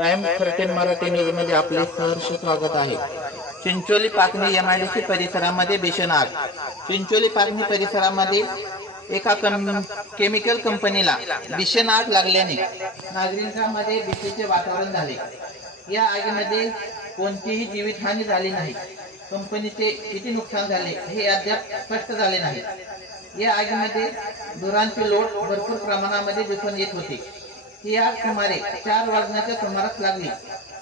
Time 13 Marathi news मध्ये आपले सहर्ष स्वागत आहे। चिंचोली पाकणी एमआयडीसी परिसरामध्ये भीषण आग। चिंचोली पाकणी परिसरामध्ये एका केमिकल कंपनीला भीषण आग लागल्याने नागरिकांमध्ये भीतीचे वातावरण झाले। या आगीमध्ये कोणतीही जीवितहानी झाली नाही। कंपनीचे किती नुकसान झाले हे अद्याप स्पष्ट झाले नाही। या आगीमध्ये धुरांची लोट भरपूर प्रमाणामध्ये दिसून येत होती। ही आग सुमारे 4 वाजण्याच्या सुमारास लागली।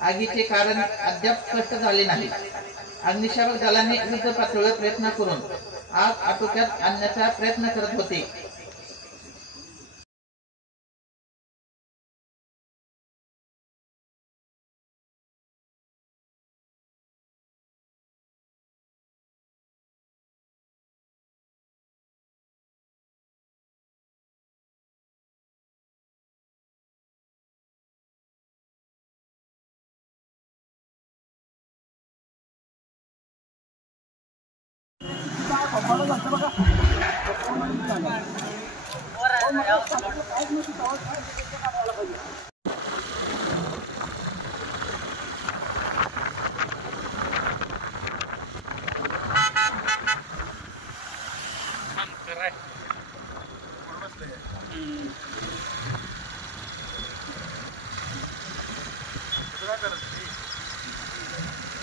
आगीचे कारण अद्याप स्पष्ट झाले नाही। अग्निशामक दलाने युद्ध पातळीवर प्रयत्न करून आग आटोक्यात आणण्याचा प्रयत्न करत होते।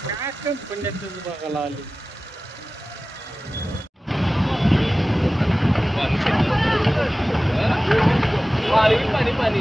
काय कंपन्यातच बघायला आली। पाणी पाणी पाणी